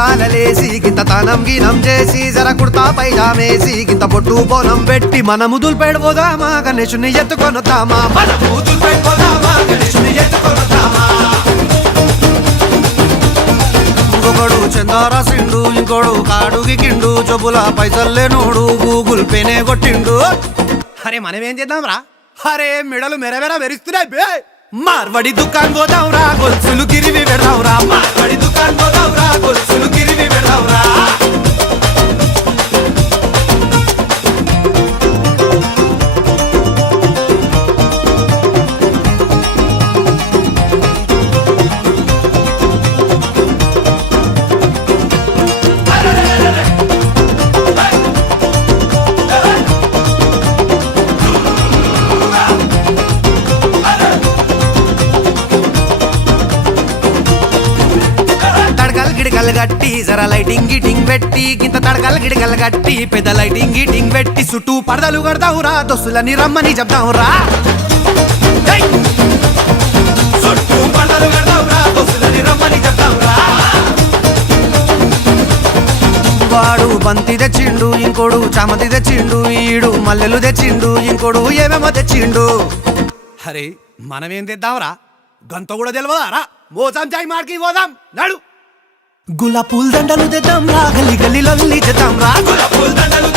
పొద్దుగాలలేసి గింత తానం గీనం చేసి జర కుర్తా పైజామేసి గింత బొట్టు బోనం పెట్టి మనము దుల్పెడిపోదామా గణేశుని ఎత్తుకొనొద్దామా మనము దుల్పెడిపోదామా గణేశుని ఎత్తుకొనొద్దామా ఇంకొకడు చందారాసిండు ఇంకోడు కాడుకి కిండు జబ్బుల పైసల్లేనోడు గూగుల్ పేనే కొట్టిండు అరే మనమేం చేద్దాం రా అరే మెడలు మెరమెర మెరుస్తున్నాయి బే మార్వడి దుకాన్ పోదాంరా గొలుసులు గిరివి పెడదాంరా మార్వడి దుకాన్ పోదాంరా గొలుసులు గిరివి పెడదాంరా గిడగలు గట్టి జర లైటింగ్ గిటింగ్ పెట్టి గింత తడకలు గిడగలు గట్టి పెద్ద లైటింగ్ గిటింగ్ పెట్టి చుట్టూ పడదలు కడదావురా దోస్తులని రమ్మని చెప్దావురా చుట్టూ పడదలు కడదావురా దోస్తులని రమ్మని చెప్దావురా వాడు బంతి తెచ్చిండు ఇంకోడు చామతి తెచ్చిండు ఈడు మల్లెలు తెచ్చిండు ఇంకోడు ఏమేమో తెచ్చిండు అరే మనమేం తెద్దాంరా గంత కూడా తెలియదారా మోసాం చాయ్ మార్కి పోదాం నడు గులాబ్ పూల దండలు తెద్దాం రా గల్లి గల్లీలో చేద్దాం రా గులాబ్ పూల దండలు